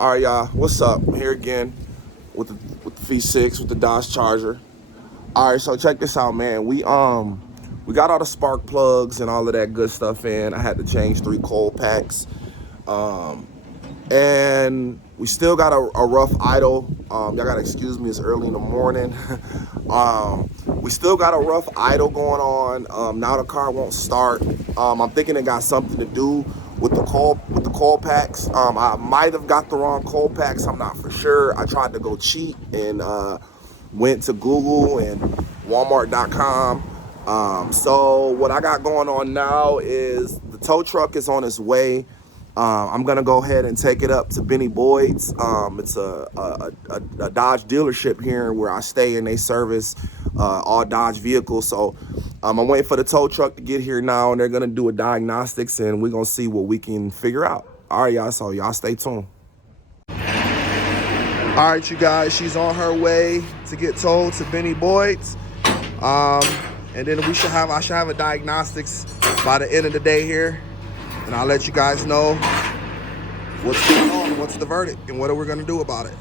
All right, y'all. What's up? I'm here again with the V6 with the Dodge Charger. All right, so check this out, man. We got all the spark plugs and all of that good stuff in. I had to change 3 coil packs, and we still got a rough idle. Y'all gotta excuse me. It's early in the morning. We still got a rough idle going on. Now the car won't start. I'm thinking it got something to do with the coil packs. I might have got the wrong coil packs. I'm not for sure. I tried to go cheat and went to Google and Walmart.com. So what I got going on now is the tow truck is on its way. I'm gonna go ahead and take it up to Benny Boyd's. It's a Dodge dealership here where I stay, and they service all Dodge vehicles. So I'm waiting for the tow truck to get here now, and they're gonna do a diagnostics, and we're gonna see what we can figure out. All right, y'all. So y'all stay tuned. All right, you guys. She's on her way to get towed to Benny Boyd's, and then I should have a diagnostics by the end of the day here. And I'll let you guys know what's going on, what's the verdict, and what are we going to do about it.